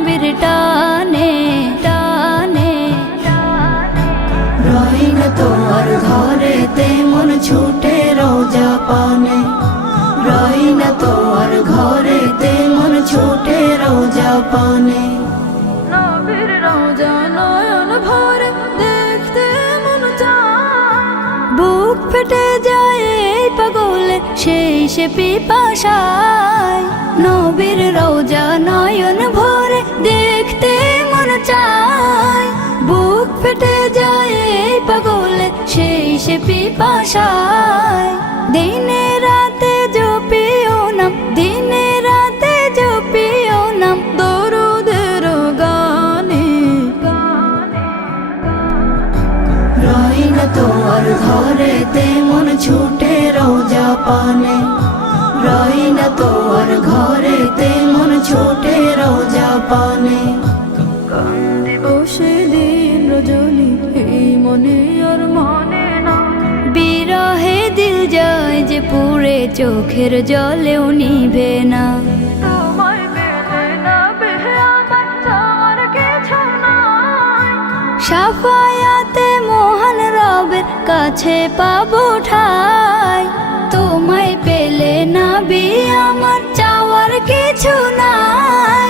নাবির টানে টানে। রই না তোমার ঘরেতে মন ছুটে রোজা পানে, রই না তোমার ঘরেতে মন ছুটে রোজা পানে। নবীর রওজা নয়ন ভরে দেখতে মন চায়, বুক ফেটে যায় এই পাগলে সেই সে পিপাসায়। নবীর রওজা নয়ন ভরে দেখতে মন চায়, বুক ফেটে যায় এই পাগলে সেই সে পিপাসায়। দিনে রাতে জপিও নাম, দিনে রাতে জপিও নাম দরুদের গানে। রই না তোমার ঘরেতে মন ছুটে রোজা পানে, রই না তোমার ঘরেতে মন ছুটে রোজা পানে। কান্দি বসে দিন রজনী এই মনে আর মনে না, বিরহে দিল যায় যে পুরে চোখের জলেও নিভে না। তোমায় পেলে না বেহে আমার চাওয়ার কিছু নাই, শাফায়াতে মহান রবের কাছে পাবো ঠাই। তোমায় পেলে না বি আমার চাওয়ার কিছু নাই,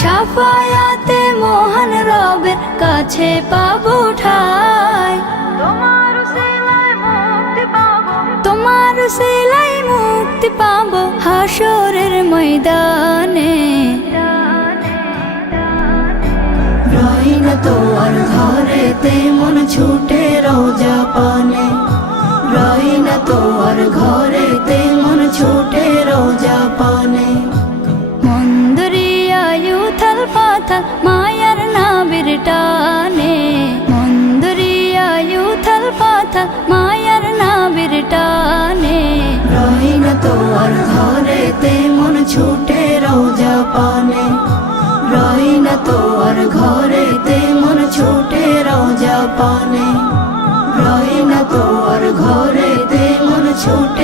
শাফায়াতে মহান রবের কাছে পাবো ঠাই। তোমার উসিলায় মুক্তি পাবো, তোমার উসিলায় মুক্তি পাবো হাসরের ময়দানে। রই না তোমার ঘরেতে মন ছুটে রোজা পানে, রই না তোমার ঘরেতে মন ছুটে রোজা পানে। মন্দরিয়ায় উথাল পাথাল মায়ার নাবির টানে, মন্দরিয়ায় উথাল পাথাল মায়ার নাবির টানে। রই না তোমার ঘরেতে মন ছুটে রোজা পানে, রই না তোমার ঘরেতে মন ছুটে রোজা পানে, রই না তোমার ঘরেতে মন ছুটে